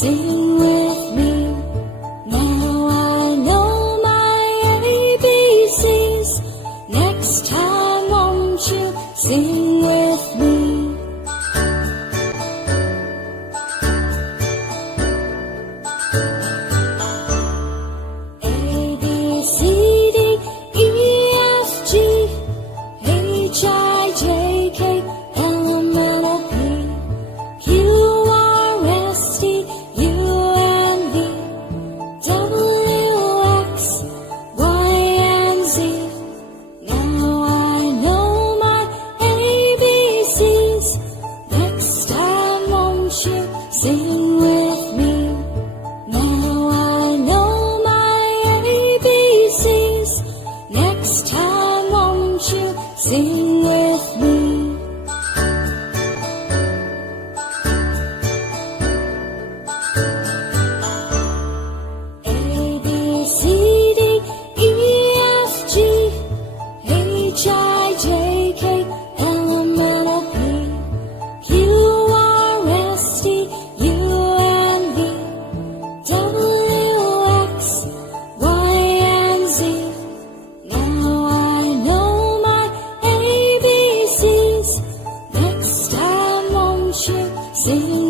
Sing with me. Now I know my ABCs. Next time won't you sing with me? A, B, C, D, E, F, G, H, I, J, K, L, M, N, O, P, Q, R, S, T, U, and V, W, X, Y, and Z. Now I know my ABCs. Next time won't you sing with me? Now I know my ABCs. Next time won't you sing with me? A, B, C, D, E, F, G, H, I, J, K, L, M, N, O, P, Q, R, S, T, U, and V, W, X, Y, and Z. Now I know my ABCs. Next time won't you sing